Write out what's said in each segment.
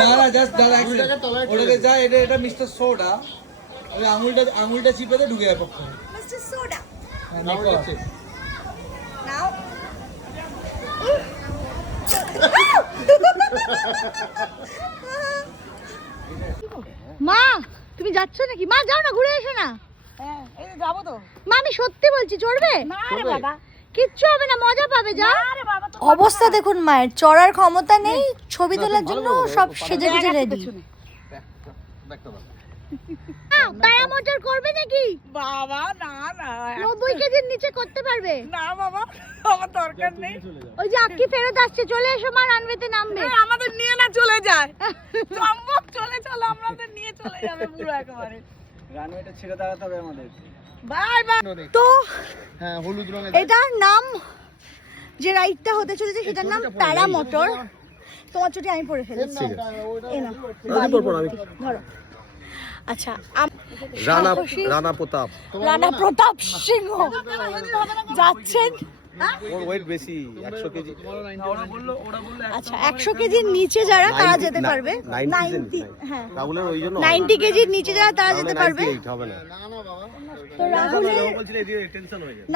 না না জাস্ট দাদা ওটাকে যা এটা মিস্টার সোডা আমি আঙুলটা চিপে দিয়ে ঢুকে যায় পক্ষে মিস্টার সোডা নাও নাও মা তুমি যাচ্ছ নাকি? মা যাও না, ঘুরে এসো না। হ্যাঁ এই যাবো তো। মা আমি সত্যি বলছি, চড়বে? না রে বাবা, কিচ্ছু হবে না, মজা পাবে। যা। আরে বাবা তো অবস্থা দেখুন মায়ের, চড়ার ক্ষমতা নেই, ছবি তোলার জন্য সব সেজে গুজে রেডি। প্যারামোটর করবে নাকি? বাবা না না 90 কেজির নিচে করতে পারবে? না বাবা, আমার দরকার নেই। ওই যে আক্কি ফেরত আসছে, চলে এসো মা, রানওয়েতে নামবে। আমাদের নিয়ে না চলে যায়, সম্ভব চলে চলো, আমাদের নিয়ে চলে যাবে পুরো একেবারে। রানওয়েটা ছেড়ে দাঁড়াতে হবে আমাদের। Bye bye. তো হ্যাঁ হলুদ রঙের এটার নাম, যে রাইডটা হতে চলেছে সেটার নাম প্যারামোটর। তোমার চুটি আমি পরে ফেলেছি, এই নাও ধরো। আচ্ছা রানা প্রতাপ সিংহ যাচ্ছেন। ওর ওয়েট বেশি 100 কেজি। আচ্ছা 100 কেজির নিচে যারা তারা যেতে পারবে। 90 হ্যাঁ রাহুলের ওই জন্য 90 কেজির নিচে যারা তারা যেতে পারবে। হবে না তো রাহুলের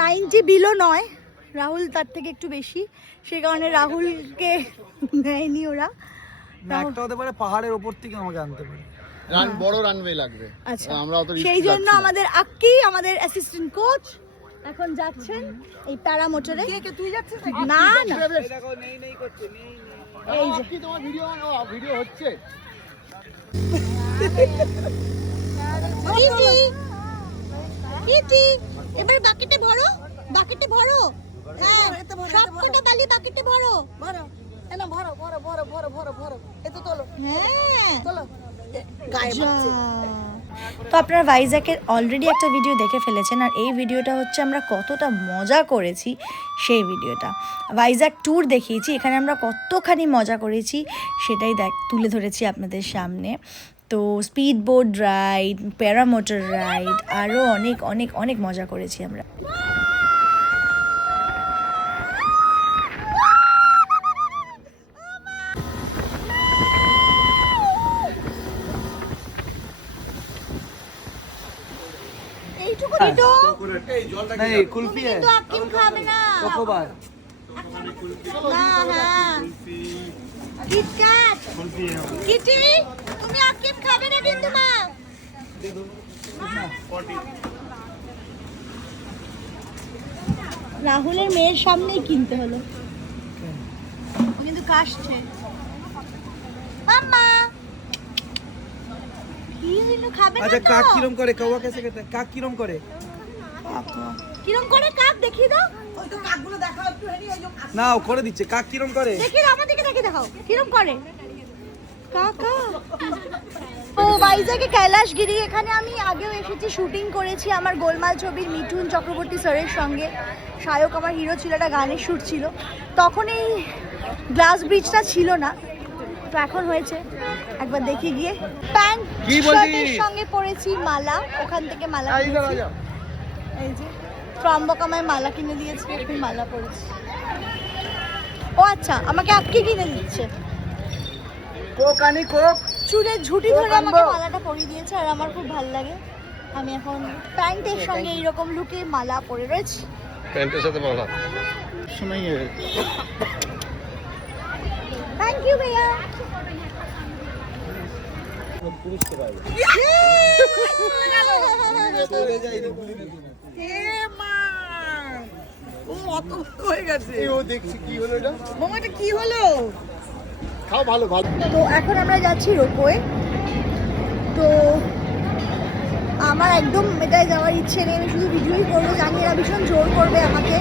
90 বিলো নয়, রাহুল তার থেকে একটু বেশি, সেই কারণে রাহুলকে নেয়নি ওরা। একটা হতে পারে পাহাড়ের উপর থেকে আমাকে আনতে পারে, বড় রানওয়ে লাগবে। আচ্ছা সেই জন্য আমাদের আক্কি, আমাদের অ্যাসিস্ট্যান্ট কোচ এখন যাচ্ছেন এই প্যারামোটরে। তুই যাচ্ছিস না না দেখো নেই করছে নেই এই যে কি তোমার ভিডিও হচ্ছে। কিটি এবার বাকেটে ভরো, বাকেটে ভরো। হ্যাঁ সবকটা বালি বাকেটে ভরো। ভরো এনা ভরো ভরো ভরো ভরো ভরো ভরো, এই তো তোলো হ্যাঁ তোলো গায়ে তো আপনারা ভাইজ্যাকের অলরেডি একটা ভিডিও দেখে ফেলেছেন, আর এই ভিডিওটা হচ্ছে আমরা কতটা মজা করেছি সেই ভিডিওটা। ভাইজ্যাক ট্যুর দেখিয়েছি, এখানে আমরা কতখানি মজা করেছি সেটাই তুলে ধরেছি আপনাদের সামনে। তো speed boat ride, paramotor ride, আরও অনেক অনেক অনেক মজা করেছি আমরা। কুলফি কিন্তু আকিম খাবে না। কতবার না হ্যাঁ কিটক্যাট কিটি, তুমি আকিম খাবে না কিন্তু মা। রাহুলের মেয়ের সামনেই কিনতে হলো, ও কিন্তু কাশছে। মাম্মা কি হলো, খাবে না? আচ্ছা কাক কিরম করে, কাওয়া কেসে খেতে, কাক কিরম করে, কিরম করে কাক দেখিয়ে দাও। ওই তো কাকগুলো দেখাও একটু, হেনি ওই যে না ও করে দিচ্ছে, কাক কিরম করে দেখিয়ে দাও, আমাদেরকে দেখে দেখাও কিরম করে কাকা। ও ভাইজ্যাকে কৈলাসগিরি, এখানে আমি আগেও এসেছি, শুটিং করেছি আমার গোলমাল ছবির মিঠুন চক্রবর্তী স্যারের সঙ্গে। শায়ক আমার হিরো ছিল, একটা গানের শ্যুট ছিল, তখন এই গ্লাস ব্রিজটা ছিল না, তো এখন হয়েছে। একবার দেখে গিয়ে প্যান্ট শার্টের সঙ্গে পরেছি মালা, ওখান থেকে মালা কিনেছি। এই যে ত্রম্বক আমায় মালা কিনে দিয়েছে, এখন মালা পরেছি। ও আচ্ছা আমাকে আপকি কিনে দিচ্ছে, কোক আনি কোক। চুলের ঝুঁটি ধরে আমাকে মালাটা পরিয়ে দিয়েছে, আর আমার খুব ভালো লাগে। আমি এখন প্যান্টের সঙ্গে এইরকম লুকে মালা পরে রয়েছি। প্যান্টের সাথে মালা সময় থ্যাংক ইউ ভাইয়া। এ মা, ও অত হয়ে গেছে। ও দেখছি কি হলো এটা, মামা এটা কি হলো? খাও ভালো ভালো। তো এখন আমরা যাচ্ছি রোপওয়ে। তো আমার একদম এটাই যাওয়ার ইচ্ছে নেই, আমি শুধু ভিডিওই করবো, জানি এরা ভীষণ জোর করবে আমাকে।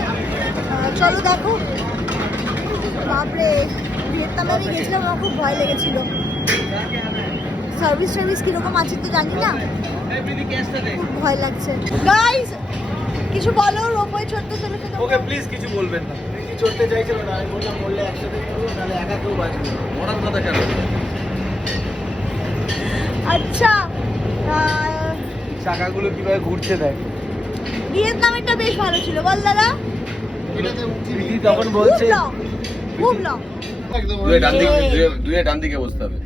চলো দেখো। বাপরে ভিয়েতনামে আমি গেছিলাম, আমার খুব ভয় লেগেছিল। সার্ভিস কিরকম আছে তো জানি না, খুব ভয় লাগছে। গাইস কিছু বলো, রোপওয়ে চড়তে চলেছে। ওকে প্লিজ কিছু বলবেন না, কি চড়তে চাইছিল না, আমি বললাম বললে একসাথে করবো, তাহলে একা কেউ বাঁচবে না, মরার কথা কেন। আচ্ছা চাকাগুলো কিভাবে ঘুরছে দেখ। ভিয়েতনামেরটা বেশ ভালো ছিল বল দাদা। দিদি তখন বলছে খুব লং একদম দুয়ে ডান দিকে বসতে হবে।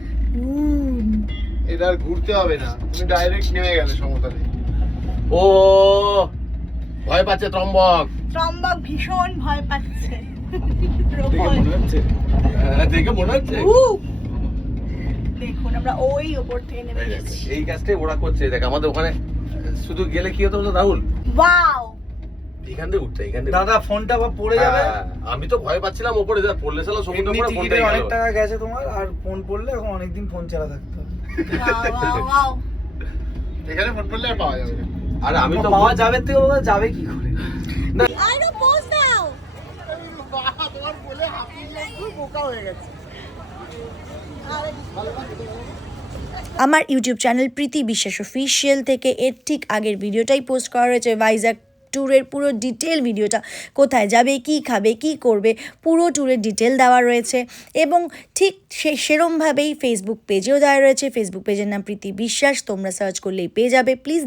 এটা আর ঘুরতে হবে না, তুমি ডাইরেক্ট নেমে গেলে সমতলে। ও ভয় পাচ্ছে ত্রম্বক। ত্রম্বক ভীষণ ভয় পাচ্ছে। দেখে মনে হচ্ছে দেখুন আমরা ওই ওপর থেকে নেমে এই দেখ, গেছি। এই কাজটাই ওরা করছে। দেখ আমাদের ওখানে শুধু গেলে কি হতো বলতো রাহুল, ওয়াও, এখান থেকে উঠতে এখান থেকে দাদা ফোনটা আবার পড়ে যাবে। হ্যাঁ, আমি তো ভয় পাচ্ছিলাম ওপরে যা পড়লে সালা সমুদ্র এমনি পড়ে টিকিটে ফোনটাই অনেক গেল। টাকা গেছে তোমার, আর ফোন পড়লে এখন অনেকদিন ফোন চালা থাকতে হবে। ওয়াও। এখানে ফোন করলে আর পাওয়া যাবে না। আর আমি তো পাওয়া যাবে তো, ওরা যাবে কি করে? আরে পোজ দাও। তোমার বলে হাফিজ বোকা হয়ে গেছে। আমার ইউটিউব চ্যানেল প্রীতি বিশ্বাস অফিসিয়াল থেকে এর ঠিক আগের ভিডিওটাই পোস্ট করা রয়েছে। ভাইজ্যাক ট্যুরের পুরো ডিটেল ভিডিওটা, কোথায় যাবে, কি খাবে, কি করবে, পুরো ট্যুরের ডিটেল দেওয়া রয়েছে। এবং ঠিক সেরমভাবেই ফেসবুক পেজেও দেওয়া রয়েছে। ফেসবুক পেজের নাম প্রীতি বিশ্বাস, তোমরা সার্চ করলেই পেয়ে যাবে। প্লিজ